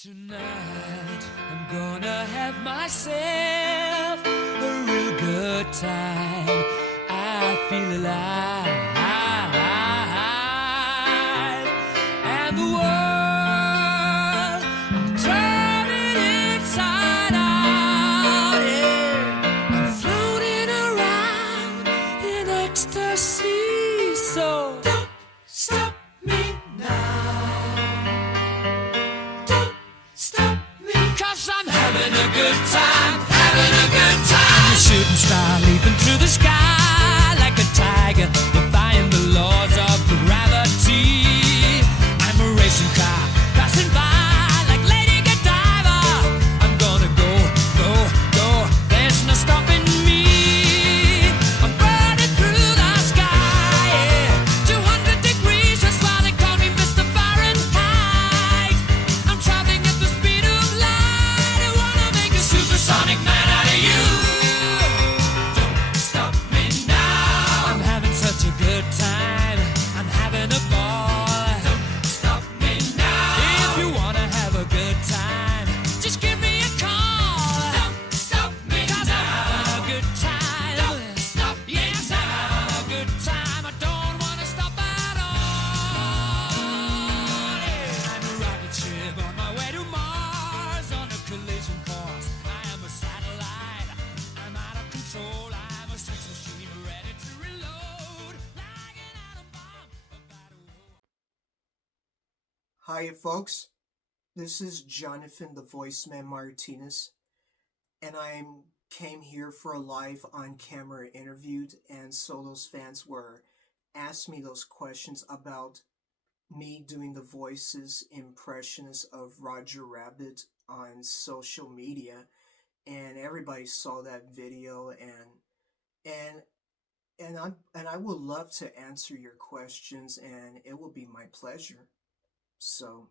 Tonight, I'm gonna have myself a real good time. I feel alive, and the world, I'm turning inside out. Yeah. I'm floating around in ecstasy, so don't stop me now. Cause I'm having a good time, having a good time. A shooting star leaping through the sky like a tiger, defying the laws of gravity. I'm a racing car passing by like Lady Godiva. I'm gonna go, go, go. There's no stopping me. I'm burning through the sky, yeah. 200 degrees, that's why they call me Mr. Fahrenheit. I'm traveling at the speed of light. I wanna make a supersonic man out of you. Don't stop me now. I'm having such a good time. I'm having a ball. Don't stop me now. If you wanna have a good time, just give me a call. Don't stop me now. 'Cause I'm having a good time. Don't stop me now. Yes, I'm having a good time. I don't wanna stop at all. Yeah. I'm a rocket ship on my way to Mars on a collision course. I am a satellite. I'm out of control. I'm a sex machine ready to reload like an atom bomb about to war. Hiya, folks. This is Jonathon, the Voiceman Martinez, and I came here for a live on-camera interview, and so those fans were asked me those questions about me doing the voices impressions of Roger Rabbit on social media, and everybody saw that video, and I would love to answer your questions, and it will be my pleasure. So,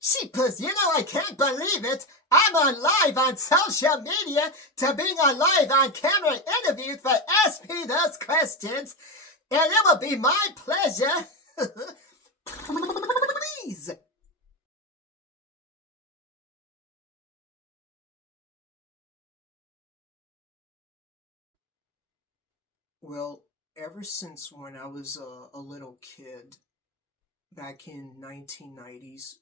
Sheepers, I can't believe it. I'm on live on social media to being on live on camera interview for Ask Me Those Questions. And it will be my pleasure. Please. well, ever since when I was a little kid, back in 1990s,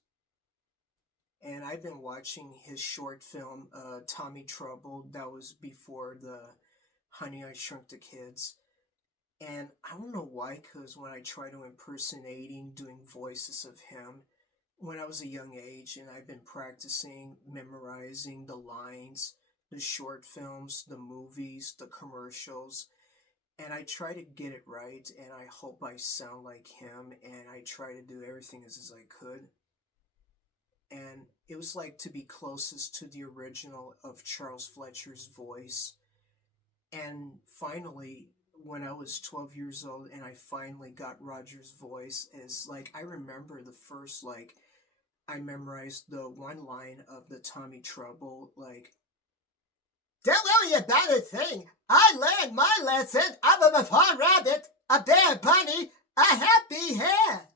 and I've been watching his short film, Tommy Trouble, that was before the Honey, I Shrunk the Kids. And I don't know why, because when I try to impersonating, doing voices of him, when I was a young age, and I've been practicing, memorizing the lines, the short films, the movies, the commercials, and I try to get it right, and I hope I sound like him, and I try to do everything as I could. And it was like to be closest to the original of Charles Fletcher's voice. And finally, when I was 12 years old and I finally got Roger's voice, is like I remember the first, like, I memorized the one line of the Tommy Trouble, like, Don't worry about a thing. I learned my lesson out of a farm rabbit, a bear bunny, a happy hare.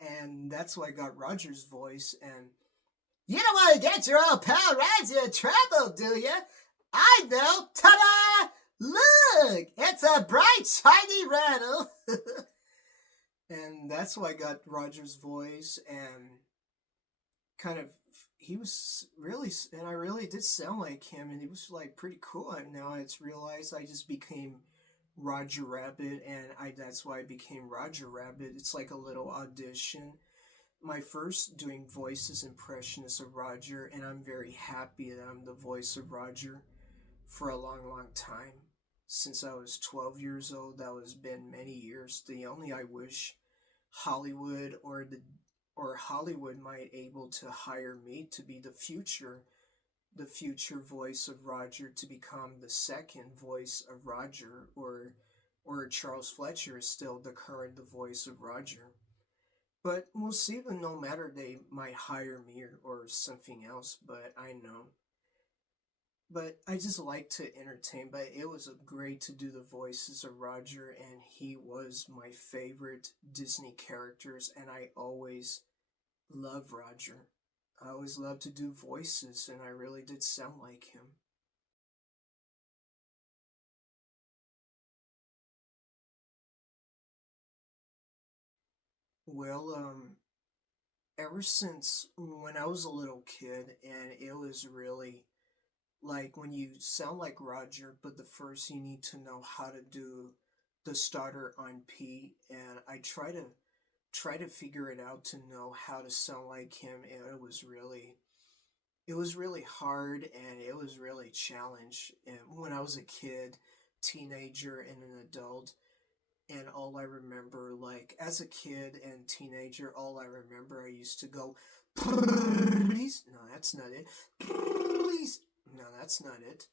and that's why I got Roger's voice. And You don't want to get your old pal Roger in trouble, do you? I know. Ta-da! Look, it's a bright, shiny rattle. and that's why I got Roger's voice, and kind of he was really, and I really did sound like him, and he was like pretty cool. And now it's realized I just became Roger Rabbit, and that's why I became Roger Rabbit. It's like a little audition. My first doing voices impressionist of Roger, and I'm very happy that I'm the voice of Roger for a long, long time. Since I was 12 years old, that was been many years. The only I wish Hollywood or Hollywood might able to hire me to be the future voice of Roger, to become the second voice of Roger, or Charles Fletcher is still the current the voice of Roger. But we'll see. But no matter, they might hire me or something else. But I know. But I just like to entertain. But it was great to do the voices of Roger, and he was my favorite Disney characters, and I always love Roger. I always loved to do voices, and I really did sound like him. Well, ever since when I was a little kid, and it was really like when you sound like Roger, but the first you need to know how to do the starter on P, and I try to figure it out to know how to sound like him, and it was really hard, and it was really challenge. And when I was a kid, teenager, and an adult, and all I remember, like as a kid and teenager, all I remember I used to go, please. No, that's not it. Please. No, that's not it.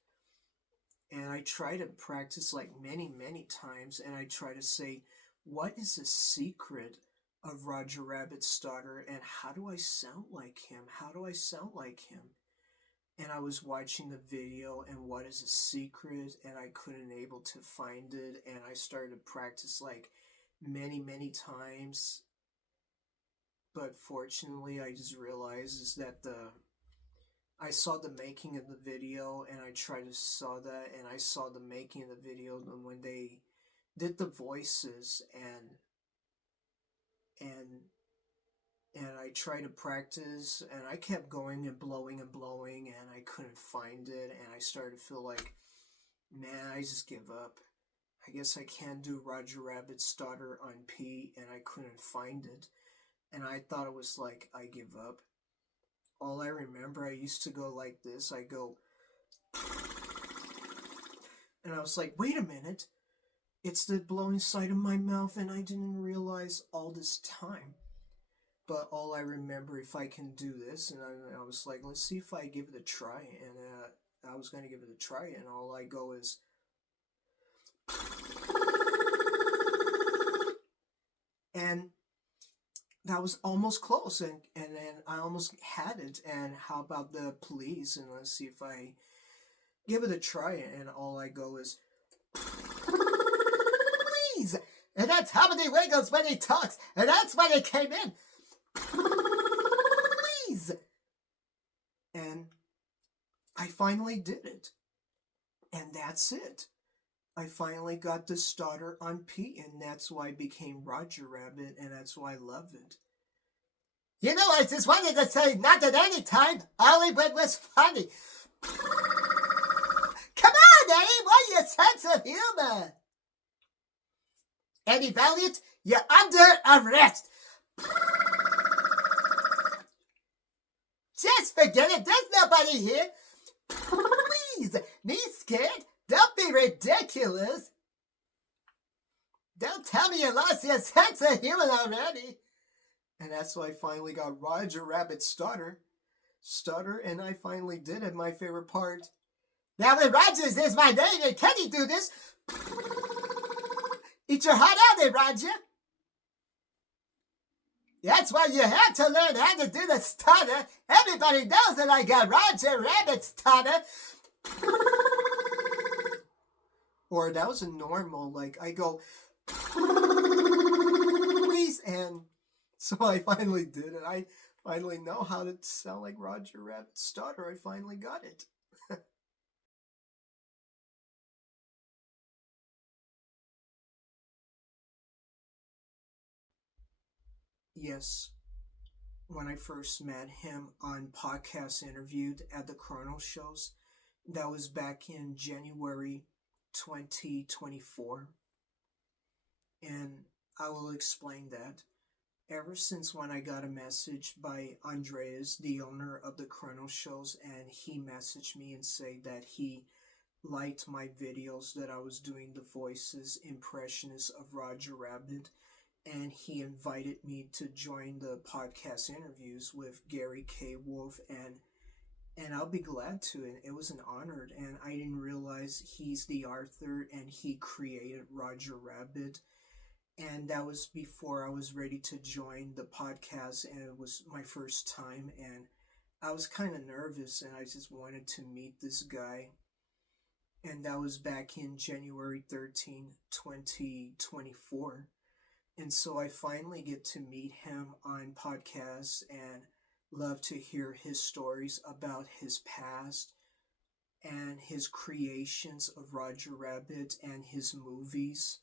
And I try to practice like many, many times, and I try to say, what is the secret of Roger Rabbit's starter, and how do I sound like him? How do I sound like him? And I was watching the video, and what is the secret, and I couldn't able to find it, and I started to practice like many, many times. But fortunately, I just realized is that I saw the making of the video, and I tried to saw that, and I saw the making of the video when they did the voices, and I tried to practice, and I kept going and blowing, and I couldn't find it, and I started to feel like, man, I just give up. I guess I can't do Roger Rabbit's starter on P, and I couldn't find it, and I thought it was like, I give up. All I remember, I used to go like this. I go, and I was like, wait a minute. It's the blowing side of my mouth, and I didn't realize all this time. But all I remember, if I can do this, and I was like, let's see if I give it a try. And I was going to give it a try, and all I go is, and that was almost close, and then I almost had it. And how about the police? And let's see if I give it a try, and all I go is, please. And that's how he wiggles when he talks, and that's when it came in. Please. And I finally did it. And that's it. I finally got the starter on P, and that's why I became Roger Rabbit, and that's why I love it. You know, I just wanted to say, not at any time, Hollywood was funny. Come on, Eddie, what's your sense of humor? Eddie Valiant, you're under arrest. Just forget it, there's nobody here. Please, me scared? Don't be ridiculous. Don't tell me you lost your sense of humor already. And that's why I finally got Roger Rabbit's starter, and I finally did it, my favorite part. Now when Rogers is my name, and can he do this? Eat your heart out there, Roger. That's why you have to learn how to do the stutter. Everybody knows that I got Roger Rabbit's stutter. Or that was a normal, like I go, please, and so I finally did it. I finally know how to sound like Roger Rabbit's starter. I finally got it. Yes, when I first met him on podcast interviewed at the Chrono shows, that was back in January 2024. And I will explain that. Ever since when I got a message by Andreas, the owner of the Chrono shows, and he messaged me and said that he liked my videos, that I was doing the voices, impressionists of Roger Rabbit, and he invited me to join the podcast interviews with Gary K. Wolf, and I'll be glad to, and it was an honor, and I didn't realize he's the author, and he created Roger Rabbit, and that was before I was ready to join the podcast, and it was my first time, and I was kind of nervous, and I just wanted to meet this guy, and that was back in January 13, 2024. And so I finally get to meet him on podcasts, and love to hear his stories about his past and his creations of Roger Rabbit and his movies,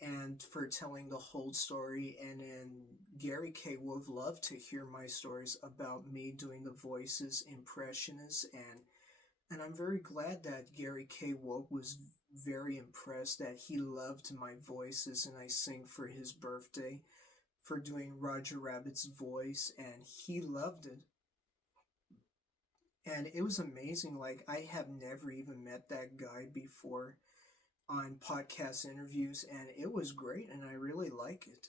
and for telling the whole story. And then Gary K. Wolf loved to hear my stories about me doing the voices, impressionists, and I'm very glad that Gary K. Wolf was very impressed, that he loved my voices, and I sing for his birthday for doing Roger Rabbit's voice, and he loved it. And it was amazing. Like, I have never even met that guy before on podcast interviews, and it was great, and I really like it.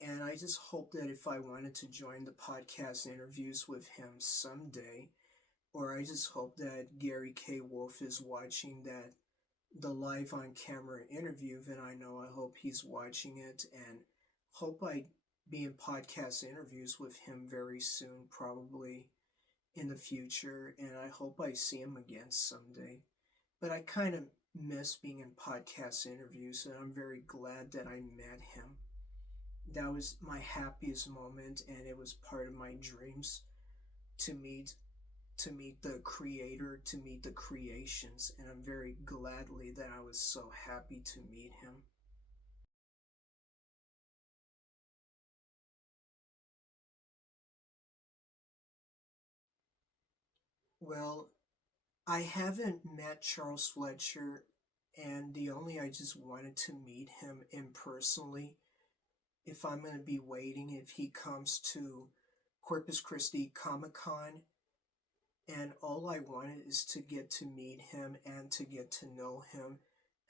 And I just hope that if I wanted to join the podcast interviews with him someday, or I just hope that Gary K. Wolf is watching the live on camera interview, then I know, I hope he's watching it, and hope I be in podcast interviews with him very soon, probably in the future, and I hope I see him again someday. But I kind of miss being in podcast interviews, and I'm very glad that I met him. That was my happiest moment, and it was part of my dreams to meet the creator, to meet the creations, and I'm very gladly that I was so happy to meet him. Well, I haven't met Charles Fletcher, and I just wanted to meet him impersonally. If I'm going to be waiting, if he comes to Corpus Christi Comic Con, and all I wanted is to get to meet him and to get to know him.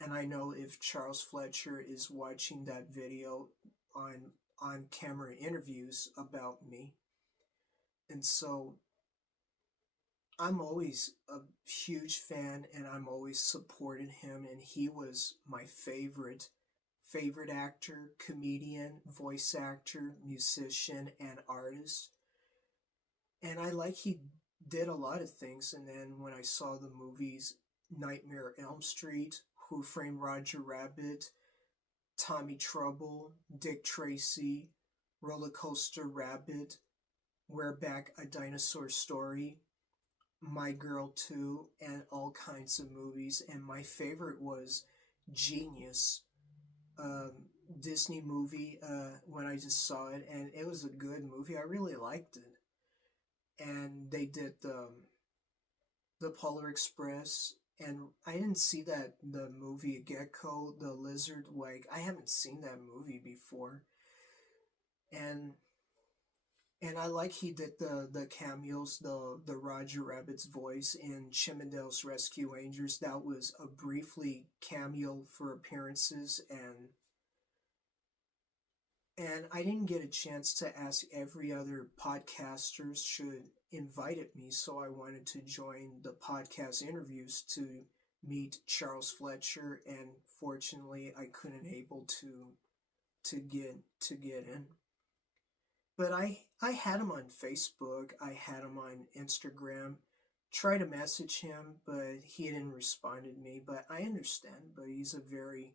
And I know if Charles Fletcher is watching that video on camera interviews about me. And so I'm always a huge fan, and I'm always supported him, and he was my favorite actor, comedian, voice actor, musician, and artist. And I like he did a lot of things. And then when I saw the movies Nightmare Elm Street, Who Framed Roger Rabbit, Tommy Trouble, Dick Tracy, Roller Coaster Rabbit, We're Back, A Dinosaur Story, My Girl 2, and all kinds of movies. And my favorite was Genius, Disney movie, when I just saw it, and it was a good movie. I really liked it. And they did the Polar Express, and I didn't see the movie Gecko the Lizard. Like, I haven't seen that movie before, and I like he did the cameos, the Roger Rabbit's voice in Chippendales Rescue Rangers. That was a briefly cameo for appearances, and I didn't get a chance to ask every other podcaster should invited me, so I wanted to join the podcast interviews to meet Charles Fletcher, and fortunately I couldn't able to get in. But I had him on Facebook, I had him on Instagram, tried to message him, but he didn't respond to me. But I understand, but he's a very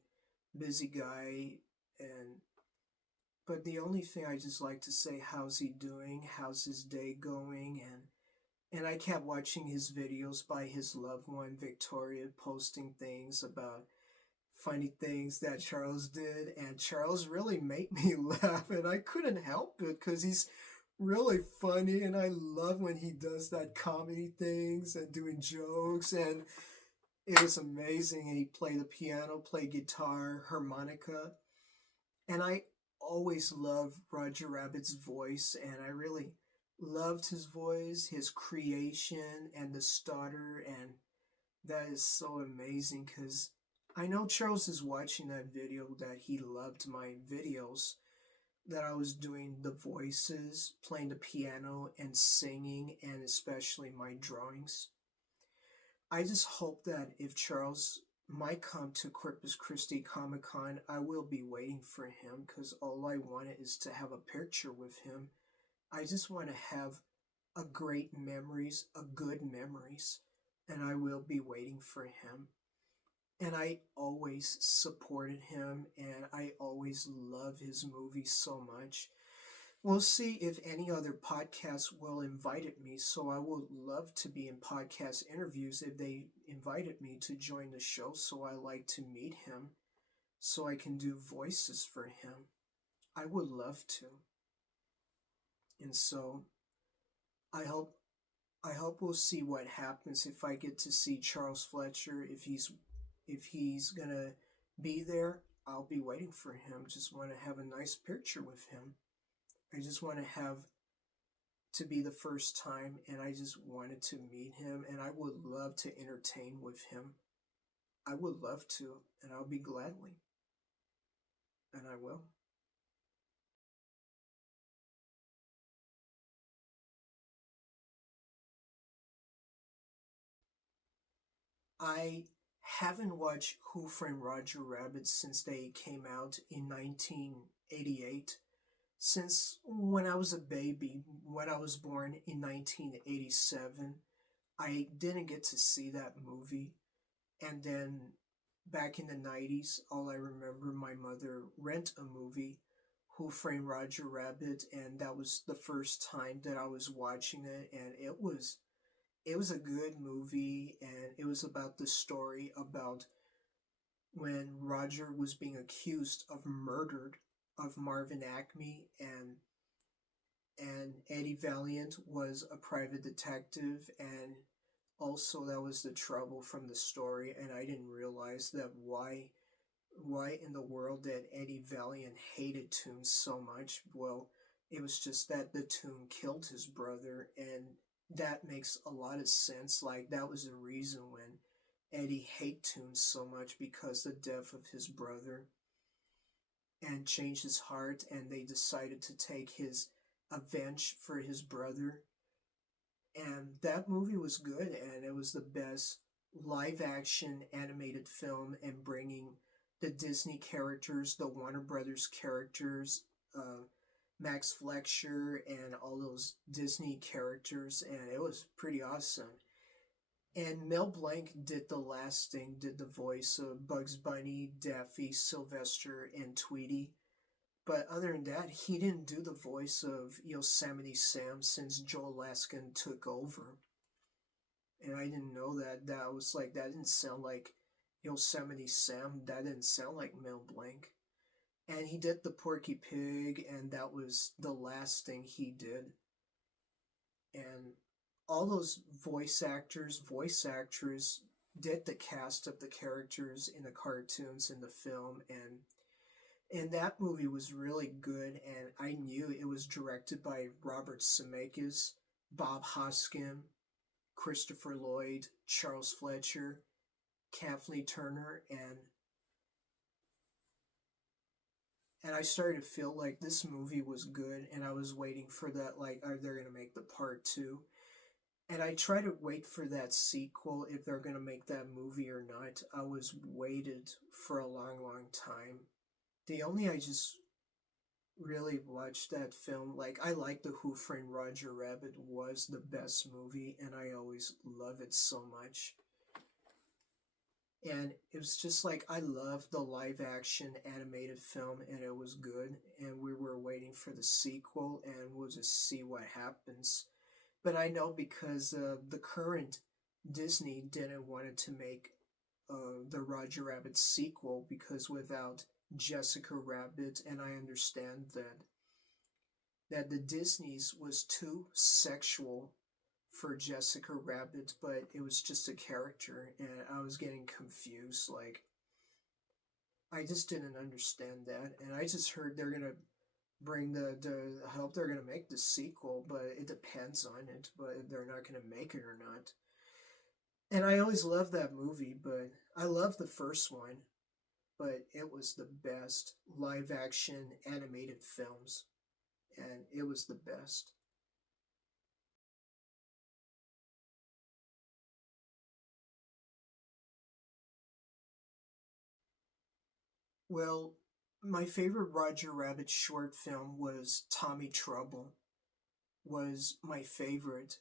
busy guy, and but the only thing I just like to say, how's he doing? How's his day going? And I kept watching his videos by his loved one, Victoria, posting things about funny things that Charles did. And Charles really made me laugh, and I couldn't help it because he's really funny, and I love when he does that comedy things and doing jokes. And it was amazing. And he played the piano, played guitar, harmonica. And I always loved Roger Rabbit's voice, and I really loved his voice, his creation, and the stutter, and that is so amazing because I know Charles is watching that video, that he loved my videos, that I was doing the voices, playing the piano, and singing, and especially my drawings. I just hope that if Charles might come to Corpus Christi Comic Con, I will be waiting for him because all I wanted is to have a picture with him. I just want to have a great memories, a good memories, and I will be waiting for him. And I always supported him, and I always love his movies so much. We'll see if any other podcasts will invite me. So I would love to be in podcast interviews if they invited me to join the show. So I like to meet him so I can do voices for him. I would love to. And so I hope we'll see what happens if I get to see Charles Fletcher. If he's gonna be there, I'll be waiting for him. Just want to have a nice picture with him. I just want to have to be the first time, and I just wanted to meet him, and I would love to entertain with him. I would love to, and I'll be gladly. And I will. I haven't watched Who Framed Roger Rabbit since they came out in 1988. Since when I was a baby, when I was born in 1987, I didn't get to see that movie. And then back in the 90s, all I remember my mother rent a movie, Who Framed Roger Rabbit, and that was the first time that I was watching it, and it was a good movie, and it was about the story about when Roger was being accused of murder of Marvin Acme, and Eddie Valiant was a private detective, and also that was the trouble from the story, and I didn't realize that why in the world that Eddie Valiant hated Toon so much. Well, it was just that the Toon killed his brother, and that makes a lot of sense. Like, that was the reason when Eddie hated Toon so much, because the death of his brother, and changed his heart, and they decided to take his avenge for his brother. And that movie was good, and it was the best live action animated film, and bringing the Disney characters, the Warner Brothers characters, Max Fletcher, and all those Disney characters, and it was pretty awesome. And Mel Blanc did the last thing, did the voice of Bugs Bunny, Daffy, Sylvester, and Tweety. But other than that, he didn't do the voice of Yosemite Sam since Joel Laskin took over. And I didn't know that. That didn't sound like Yosemite Sam. That didn't sound like Mel Blanc. And he did the Porky Pig, and that was the last thing he did. And all those voice actors, voice actors did the cast of the characters in the cartoons, in the film, and that movie was really good, and I knew it was directed by Robert Zemeckis, Bob Hoskin, Christopher Lloyd, Charles Fletcher, Kathleen Turner, and I started to feel like this movie was good, and I was waiting for that, like, are they going to make the part 2? And I try to wait for that sequel, if they're going to make that movie or not. I was waited for a long, long time. I just really watched that film. Like, I like the Who Framed Roger Rabbit was the best movie, and I always love it so much. And it was just like, I loved the live action animated film, and it was good. And we were waiting for the sequel, and we'll just see what happens. But I know because the current Disney didn't want to make the Roger Rabbit sequel, because without Jessica Rabbit, and I understand that the Disney's was too sexual for Jessica Rabbit, but it was just a character, and I was getting confused. Like, I just didn't understand that, and I just heard they're gonna bring I hope they're gonna make the sequel, but it depends on it, but they're not gonna make it or not. And I always loved that movie, but I loved the first one, but it was the best live action animated films, and it was the best. Well, my favorite Roger Rabbit short film was Tommy Trouble, was my favorite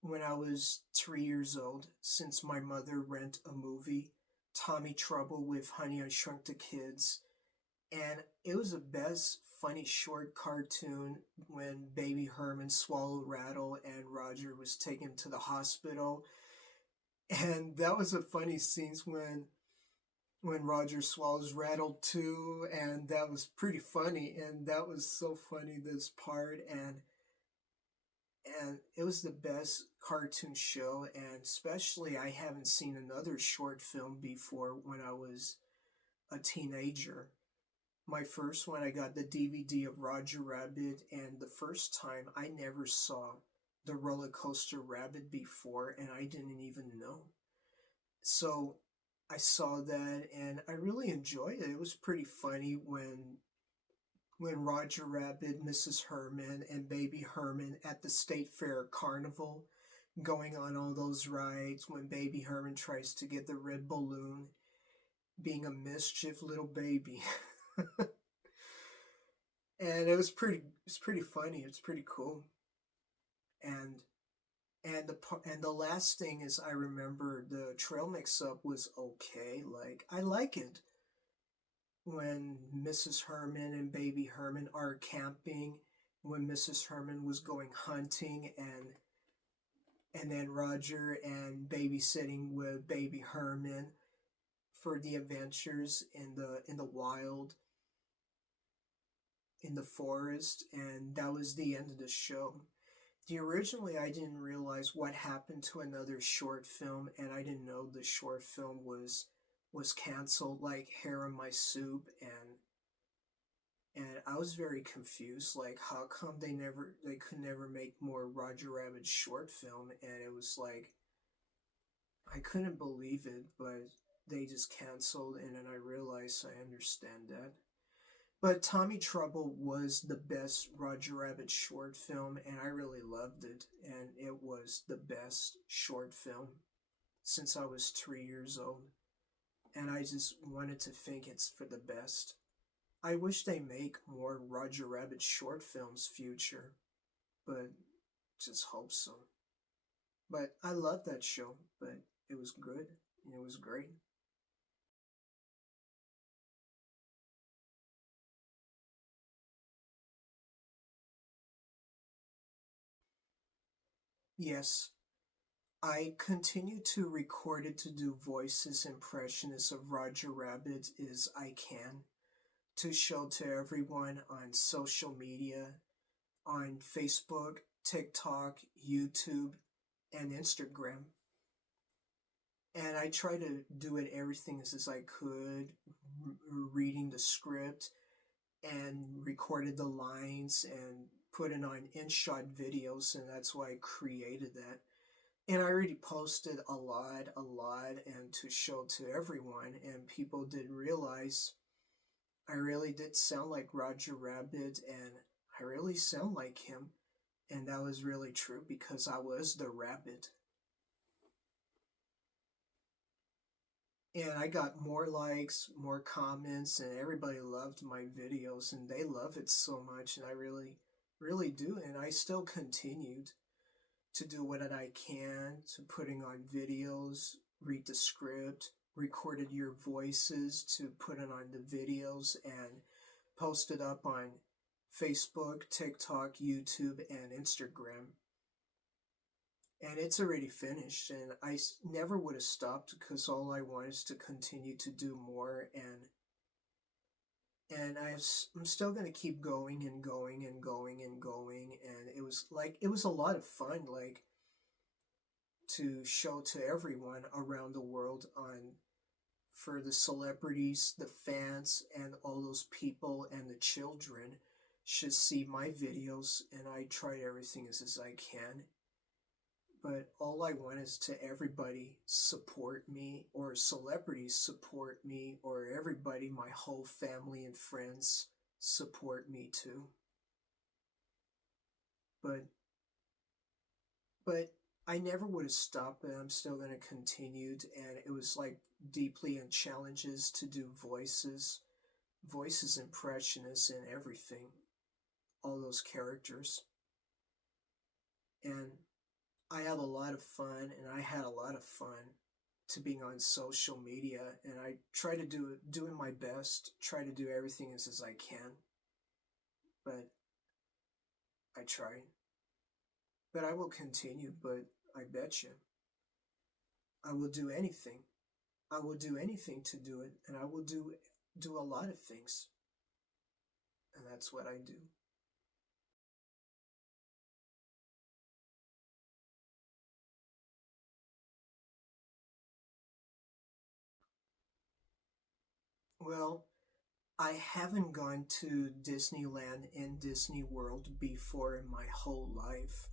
when I was 3 years old, since my mother rent a movie, Tommy Trouble with Honey I Shrunk the Kids, And it was the best funny short cartoon when Baby Herman swallowed Rattle and Roger was taken to the hospital. And that was a funny scenes when Roger swallows Rattle too, and that was pretty funny. And that was so funny, this part. And it was the best cartoon show, and especially I haven't seen another short film before when I was a teenager. My first one, I got the DVD of Roger Rabbit, and the first time I never saw the roller coaster Rabbit before, and I didn't even know. So I saw that, and I really enjoyed it. It was pretty funny when Roger Rabbit, Mrs. Herman, and Baby Herman at the State Fair Carnival going on all those rides, when Baby Herman tries to get the red balloon, being a mischief little baby. And it's pretty funny. It's pretty cool. And and the last thing is, I remember the trail mix up was okay. Like, I like it when Mrs. Herman and Baby Herman are camping, when Mrs. Herman was going hunting, and then Roger and babysitting with Baby Herman for the adventures in the wild, in the forest, and that was the end of the show. Originally, I didn't realize what happened to another short film, and I didn't know the short film was canceled, like Hair in My Soup, and I was very confused. Like, how come they could never make more Roger Rabbit short film? And it was like, I couldn't believe it, but they just canceled, and then I realized I understand that. But Tommy Trouble was the best Roger Rabbit short film, and I really loved it. And it was the best short film since I was 3 years old. And I just wanted to think it's for the best. I wish they make more Roger Rabbit short films future, but just hope so. But I love that show, but it was good. It was great. Yes, I continue to record it to do voices impressionists of Roger Rabbit as I can, to show to everyone on social media, on Facebook, TikTok, YouTube, and Instagram. And I try to do it everything as I could, reading the script and recorded the lines and put it on in-shot videos, and that's why I created that. And I already posted a lot, and to show to everyone, and people did realize I really did sound like Roger Rabbit, and I really sound like him. And that was really true because I was the rabbit. And I got more likes, more comments, and everybody loved my videos, and they love it so much, and I really do. And I still continued to do what I can, to putting on videos, read the script, recorded your voices to put it on the videos, and post it up on Facebook, TikTok, YouTube, and Instagram. And it's already finished, and I never would have stopped because all I want is to continue to do more, and I'm still going to keep going and going and going and going. And it was a lot of fun, like, to show to everyone around the world, on for the celebrities, the fans, and all those people, and the children should see my videos, and I tried everything as I can. But all I want is to everybody support me, or celebrities support me, or everybody, my whole family and friends support me too. But I never would have stopped, but I'm still going to continue. And it was like deeply in challenges to do voices impressionists, and everything, all those characters. And I have a lot of fun, and I had a lot of fun to being on social media, and I try to doing my best, try to do everything as I can, but I try. But I will continue, but I bet you I will do anything. I will do anything to do it, and I will do a lot of things. And that's what I do. Well, I haven't gone to Disneyland and Disney World before in my whole life.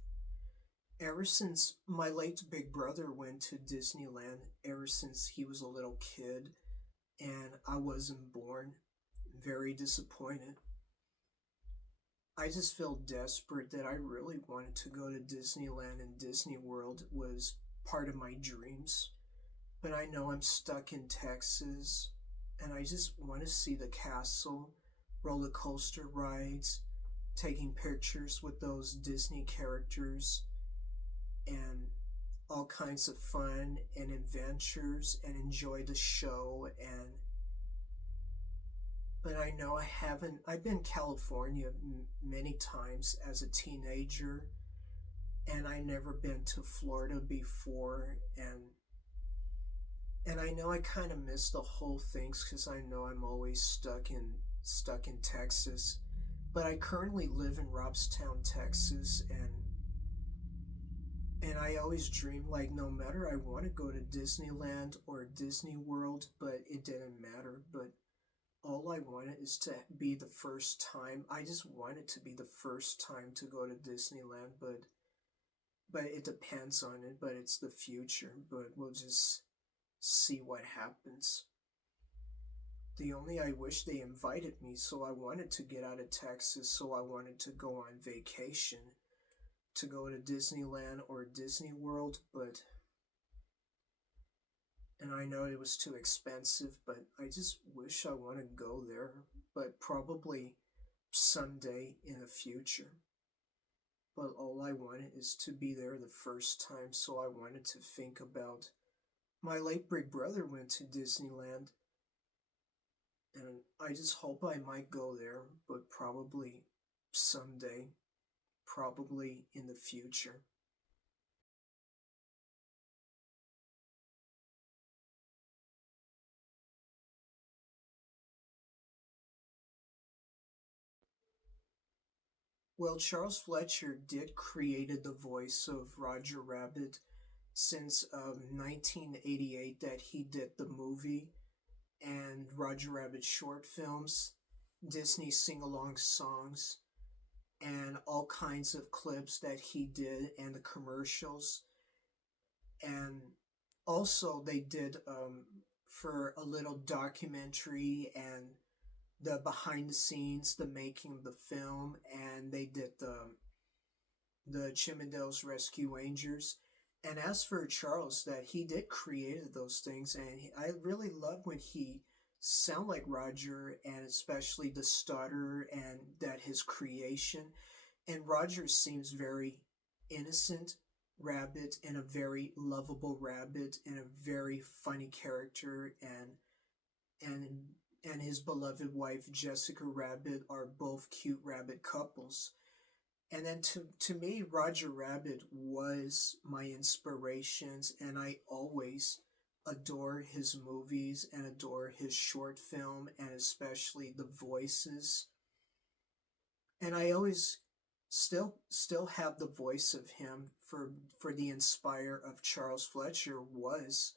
Ever since my late big brother went to Disneyland, ever since he was a little kid and I wasn't born, very disappointed. I just feel desperate that I really wanted to go to Disneyland and Disney World was part of my dreams. But I know I'm stuck in Texas and I just want to see the castle, roller coaster rides, taking pictures with those Disney characters, and all kinds of fun and adventures and enjoy the show. And but I know I've been California many times as a teenager, and I never been to Florida before. And I know I kind of miss the whole things because I know I'm always stuck in Texas. But I currently live in Robstown, Texas, and I always dream, like, no matter, I want to go to Disneyland or Disney World, but it didn't matter. But all I wanted is to be the first time. I just wanted to be the first time to go to Disneyland, but it depends on it. But it's the future. But we'll just see what happens. I wish they invited me, so I wanted to get out of Texas, so I wanted to go on vacation to go to Disneyland or Disney World, and I know it was too expensive, but I just wish I want to go there, but probably someday in the future. But all I wanted is to be there the first time, so I wanted to think about my late big brother went to Disneyland, and I just hope I might go there, but probably someday, probably in the future. Well, Charles Fletcher did created the voice of Roger Rabbit since 1988 that he did the movie and Roger Rabbit short films, Disney sing-along songs, and all kinds of clips that he did and the commercials. And also they did for a little documentary and the behind the scenes, the making of the film, and they did the Chippendales Rescue Rangers. And as for Charles, that he did created those things, and I really love when he sound like Roger, and especially the stutter and that his creation. And Roger seems very innocent rabbit and a very lovable rabbit and a very funny character, and and his beloved wife Jessica Rabbit are both cute rabbit couples. And then to me, Roger Rabbit was my inspirations, and I always adore his movies and adore his short film, and especially the voices. And I always still have the voice of him for the inspire of Charles Fletcher was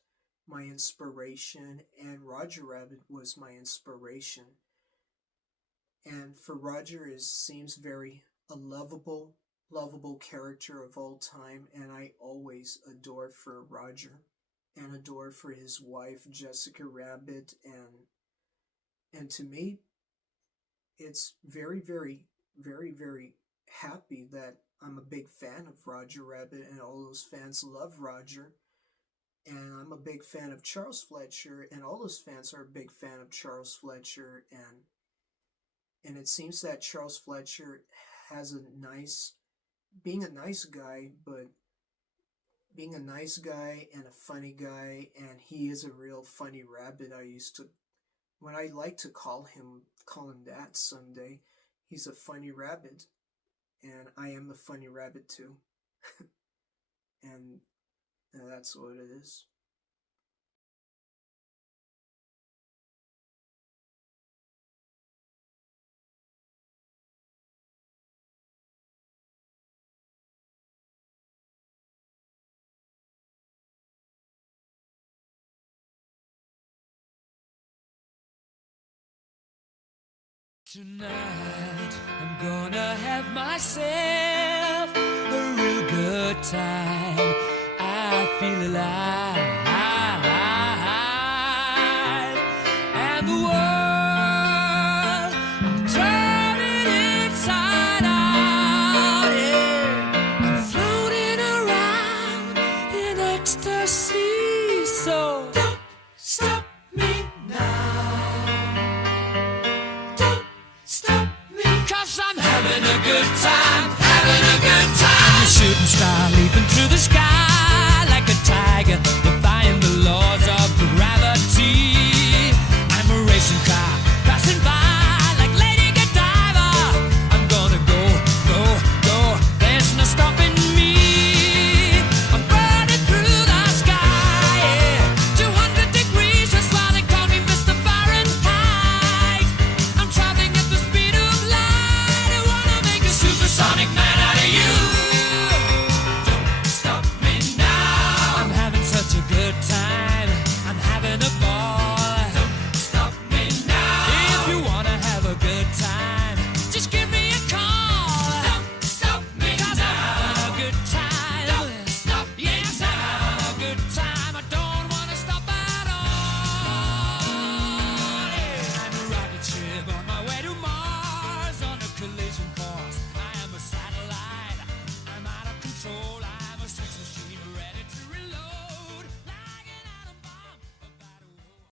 my inspiration, and Roger Rabbit was my inspiration. And for Roger is seems very a lovable character of all time, and I always adore for Roger and adore for his wife Jessica Rabbit, and to me it's very happy that I'm a big fan of Roger Rabbit and all those fans love Roger, and I'm a big fan of Charles Fletcher and all those fans are a big fan of Charles Fletcher, and it seems that Charles Fletcher has a nice, being a nice guy, but being a nice guy and a funny guy, and he is a real funny rabbit. When I like to call him that someday. He's a funny rabbit, and I am a funny rabbit too. And that's what it is. Tonight I'm gonna have myself a real good time. I feel alive.